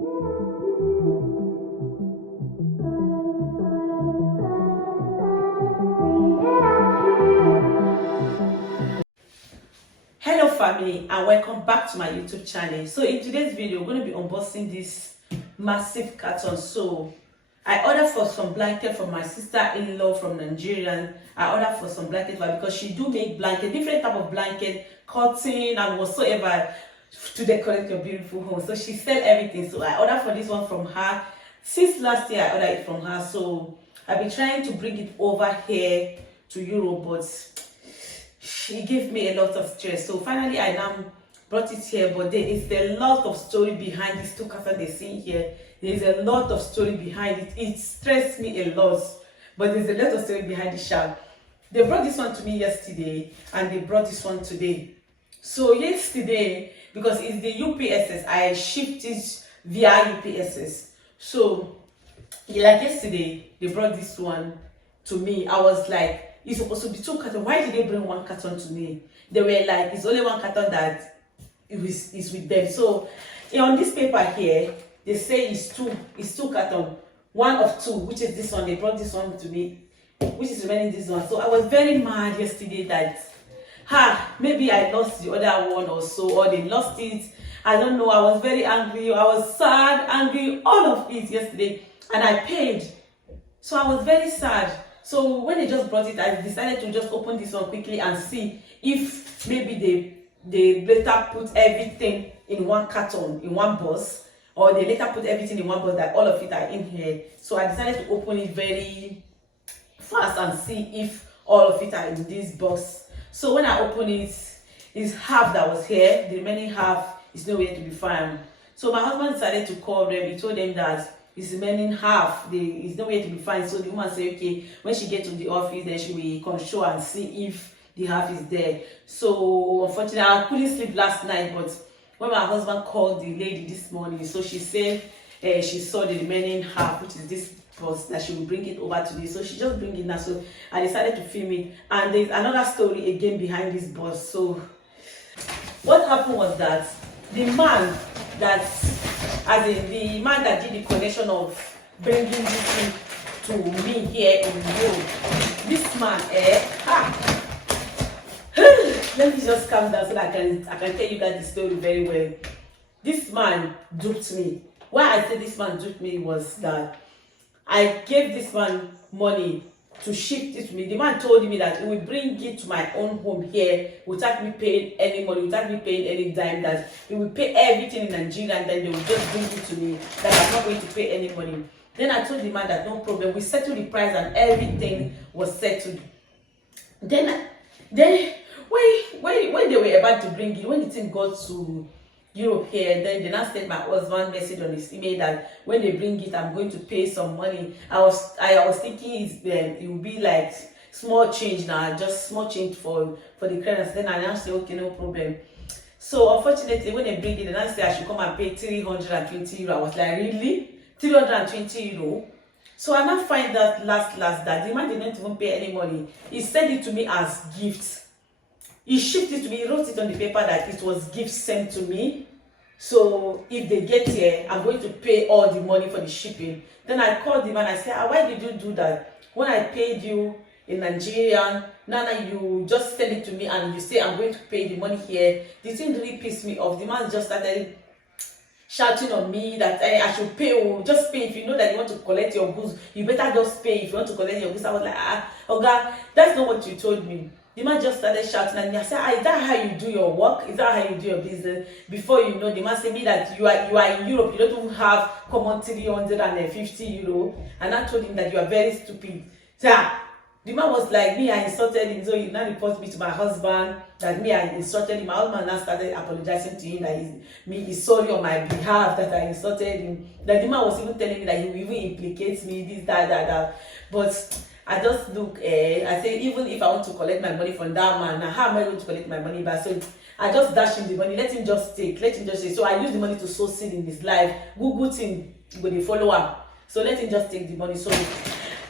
Hello family, and welcome back to my YouTube channel. So in today's video, we're going to be unboxing this massive carton. So I ordered for some blanket from my sister-in-law from Nigeria. I ordered for some blanket for her because she do make blanket, different type of blanket, cotton and whatsoever to decorate your beautiful home. So she sell everything. So I ordered for this one from her. Since last year I ordered it from her. So I've been trying to bring it over here to Europe, but she gave me a lot of stress. So finally I now brought it here, but there is a lot of story behind this two carton they see here. There is a lot of story behind it. It stressed me a lot, but there's a lot of story behind the shop. They brought this one to me yesterday and they brought this one today. So yesterday, because it's the UPSS, I shipped it via UPSS. So like yesterday they brought this one to me. I was like, it's supposed to be two cartons. Why did they bring one carton to me? They were like, it's only one carton that is with them. So on this paper here, they say it's two carton, one of two, which is this one. They brought this one to me, which is remaining this one. So I was very mad yesterday that maybe I lost the other one or so, or they lost it. I don't know. I was very angry. I was sad, angry, all of it yesterday, and I paid. So I was very sad. So when they just brought it, I decided to just open this one quickly and see if maybe they later put everything in one carton, in one box, or they later put everything in one box that all of it are in here. So I decided to open it very fast and see if all of it are in this box. So when I open it, it's half that was here, the remaining half is nowhere to be found. So my husband decided to call them. He told them that it's remaining half, is nowhere to be found. So the woman said, okay, when she gets to the office, then she will come show and see if the half is there. So unfortunately, I couldn't sleep last night, but when my husband called the lady this morning, so she said she saw the remaining half, which is this box, that she will bring it over today. So she just bring it now. So I decided to film it. And there's another story again behind this box. So what happened was that the man that did the connection of bringing this thing to me here in Europe, this man, let me just calm down so that I can tell you guys the story very well. This man duped me. Why I say this man duped me was that I gave this man money to ship it to me. The man told me that he will bring it to my own home here without me paying any money, without me paying any dime, that he will pay everything in Nigeria and then they will just bring it to me, that I'm not going to pay any money. Then I told the man that no problem, we settled the price and everything was settled. Then when they were about to bring it, when the thing got to Europe here, then they now sent my husband message on his email that when they bring it, I'm going to pay some money. I was thinking it will be like small change now, just small change for the credits. Then I now say, okay, no problem. So unfortunately, when they bring it, they now say I should come and pay 320 euro. I was like, really? 320 euro? So I now find that last that the man didn't even pay any money. He sent it to me as gifts. He shipped it to me. He wrote it on the paper that it was gift sent to me. So if they get here, I'm going to pay all the money for the shipping. Then I called the man. I said, why did you do that? When I paid you in Nigeria, now you just send it to me and you say I'm going to pay the money here. The thing really pissed me off. The man just started shouting on me that I should pay. Just pay. If you know that you want to collect your goods, you better just pay. If you want to collect your goods. I was like, Oga, that's not what you told me. The man just started shouting at me. I said, is that how you do your work? Is that how you do your business? Before you know, the man said me that you are in Europe, you don't even have common 350 euro. And I told him that you are very stupid. So the man was like, me, I insulted him. So he now reported me to my husband that me, I insulted him. My husband now started apologizing to him that he's sorry on my behalf that I insulted him. That the man was even telling me that he will even implicate me, this, that. But I just look, I say, even if I want to collect my money from that man, now how am I going to collect my money back? So I just dash him the money, let him just take. So I use the money to sow seed in his life. Good thing, go the follower. So let him just take the money. So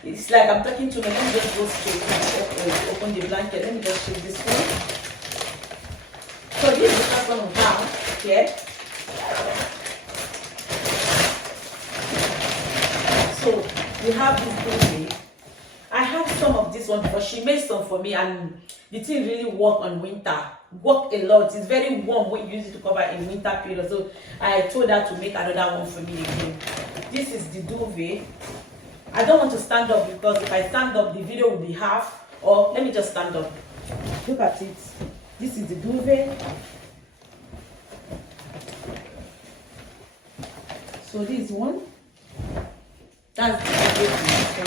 it's like I'm talking to me. Let me just go straight and open the blanket. Let me just take this one. So this is the first one we have here. we have this duvet. I have some of this one because she made some for me, and the thing really work on winter. Work a lot. It's very warm when you use it to cover in winter period. So I told her to make another one for me again. This is the duvet. I don't want to stand up because if I stand up, the video will be half. Or let me just stand up. Look at it. This is the duvet. So this one. That's the duvet.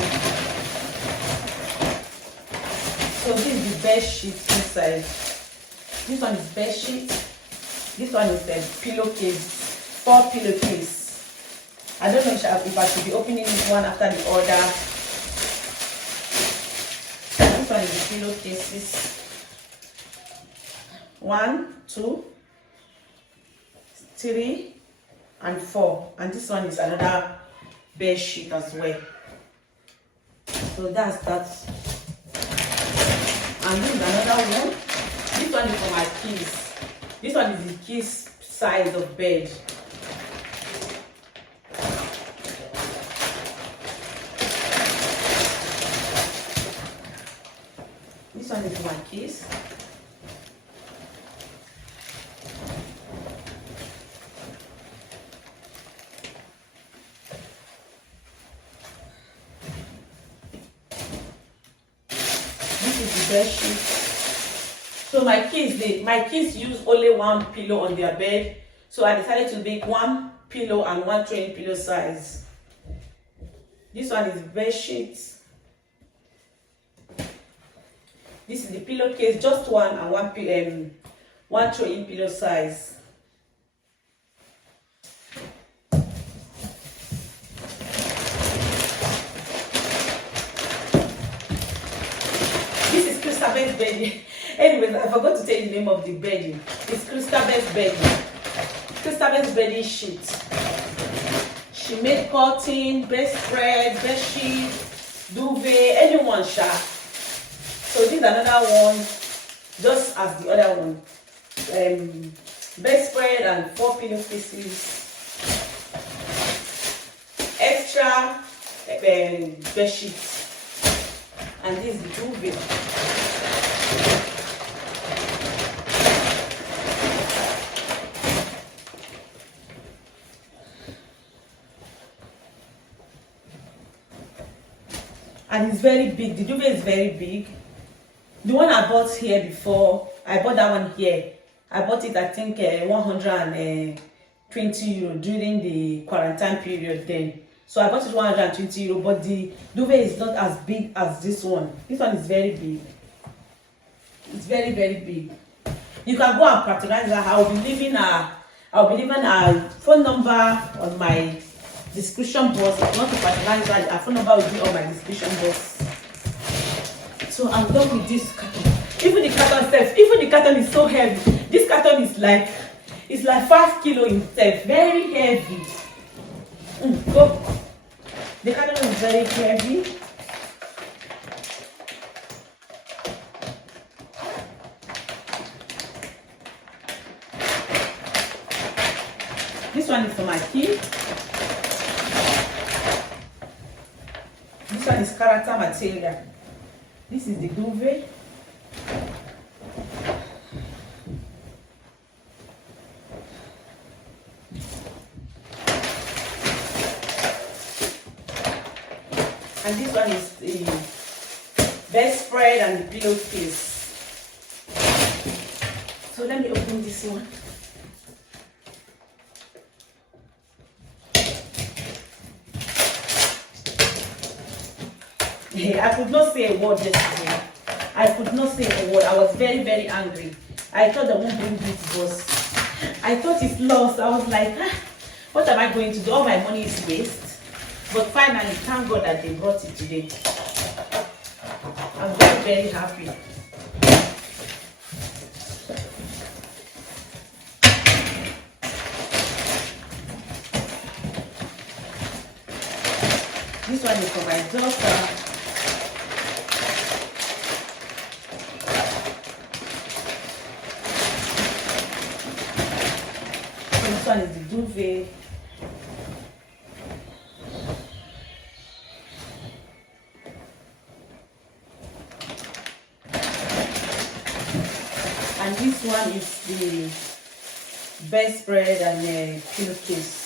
So this is the bed sheet inside. This one is bed sheet. This one is the pillowcase. 4 pillowcase. I don't know if I should be opening this one after the other. This one is the pillowcases. 1, 2, 3, and 4. And this one is another bed sheet as well. So that's that. And this is another one. This one is for my keys. This one is the keys size of bed. This one is my keys. This is the bed sheet. So my kids use only one pillow on their bed. So I decided to make one pillow and one twin pillow size. This one is bed sheet. This is the pillowcase, just one and one twin pillow size. This is Christabel's bedding. Anyways, I forgot to tell you the name of the bedding. It's Christabel's bedding. Christabel's bedding sheet. She made curtain, bedspread, bed sheet, duvet, anyone sha. So this is another one, just as the other one. Bedspread and 4 pillowcases. Extra bed sheet. And this is the duvet. And it's very big. The duvet is very big. The one I bought here before, I bought that one here. I bought it, I think, 120 euro during the quarantine period then. So I bought it 120 euro, but the duvet is not as big as this one. This one is very big. It's very, very big. You can go and patronize her. I'll be leaving her phone number on my description box. If you want to patronize her phone number will be on my description box. So I'm done with this carton. Even the carton itself, even the carton is so heavy. This carton is like, it's like 5 kilo itself. Very heavy. So the carton is very heavy. This one is for my key. This one is character material. This is the duvet. And this one is the bedspread and the pillowcase. So let me open this one. I could not say a word yesterday. I could not say a word. I was very, very angry. I thought they won't bring this bus. I thought it's lost. I was like, what am I going to do? All my money is waste. But finally, thank God that they brought it today. I'm very, very happy. This one is for my daughter. This one is the duvet. this one is the bedspread and pillowcase.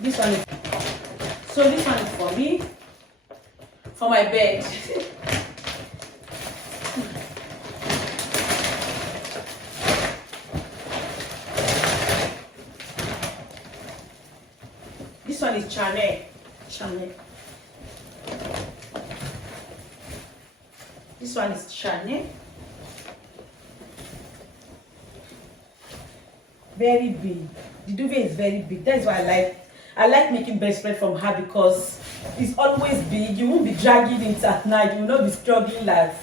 This one is, so this one is for me, for my bed. This one is Chanel. This one is Chanel. Very big. The duvet is very big. That's why I like making bedspread from her, because it's always big. You won't be dragging it at night. You will not be struggling like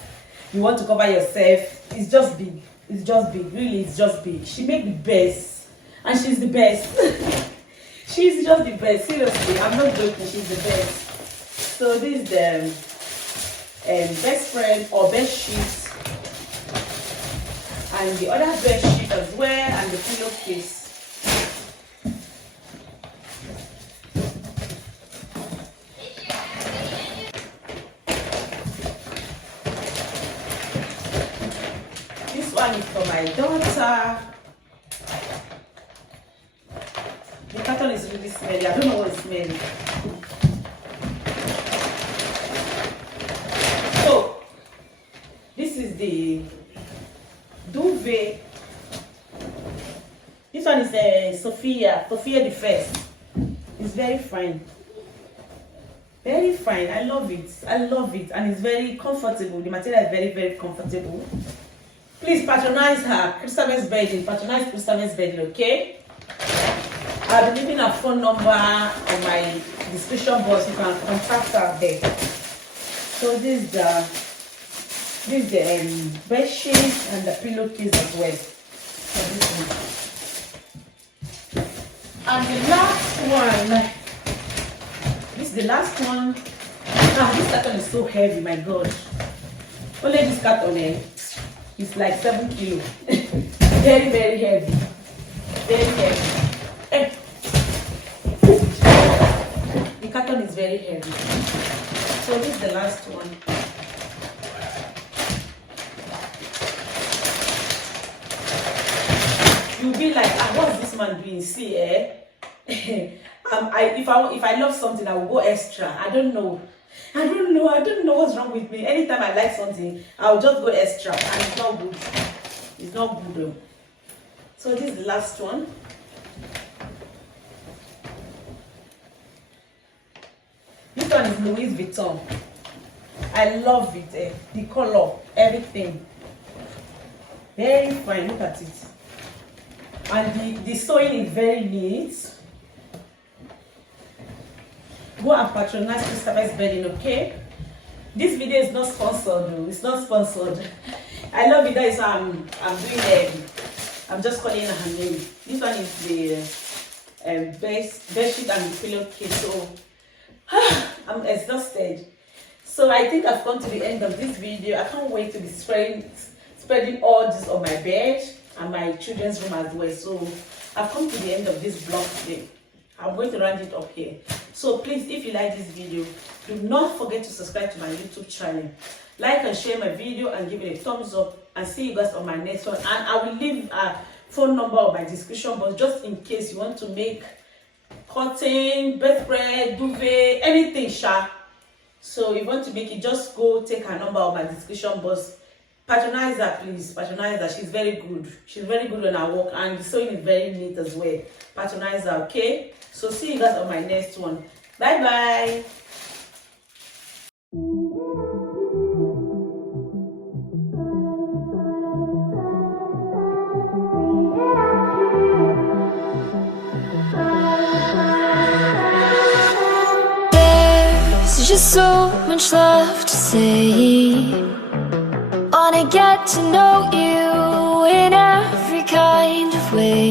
you want to cover yourself. It's just big. It's just big. Really, it's just big. She makes the best, and she's the best. She's just the best. Seriously, I'm not joking. She's the best. So this is the bedspread or bed sheet, and the other bed sheet as well, and the pillowcase. This one is for my daughter. The carton is really smelly. I don't know what it's smelling. So this is the duvet. This one is Sophia the First. It's very fine. Very fine. I love it. And it's very comfortable. The material is very, very comfortable. Please patronize her. Christabel's Bedding. Patronize Christabel's Bedding, okay? I'll be leaving a phone number on my description box. You can contact her there. So this is the bed sheet and the pillowcase as well. So this one. And the last one. This is the last one. This carton is so heavy, my God. Only this carton is like 7 kilos. Very, very heavy. Very heavy. The carton is very heavy. So this is the last one. You'll be like, what's this man doing? See, if I love something, I will go extra. I don't know what's wrong with me. Anytime I like something, I'll just go extra, and it's not good. It's not good though. So this is the last one. This one is Louis Vuitton. I love it. The color, everything. Very fine. Look at it. And the sewing is very neat. Go and patronize Christabel's Bedding, okay? This video is not sponsored though. It's not sponsored. I love it. That is why I'm doing I'm just calling her name. This one is the bed sheet and the pillowcase. So I'm exhausted. So I think I've come to the end of this video. I can't wait to be spreading all this on my bed and my children's room as well. So I've come to the end of this vlog today. I'm going to round it up here. So please, if you like this video, do not forget to subscribe to my YouTube channel. Like and share my video and give it a thumbs up. And see you guys on my next one. And I will leave a phone number on my description box just in case you want to make curtain, bedspread, duvet, anything sharp. So if you want to make it, just go take her number on my description box. Patronize her, please. Patronize her. She's very good. She's very good on her work, and the sewing is very neat as well. Patronize her, okay? So see you guys on my next one. Bye bye. There's just so much left to say. Wanna get to know you in every kind of way.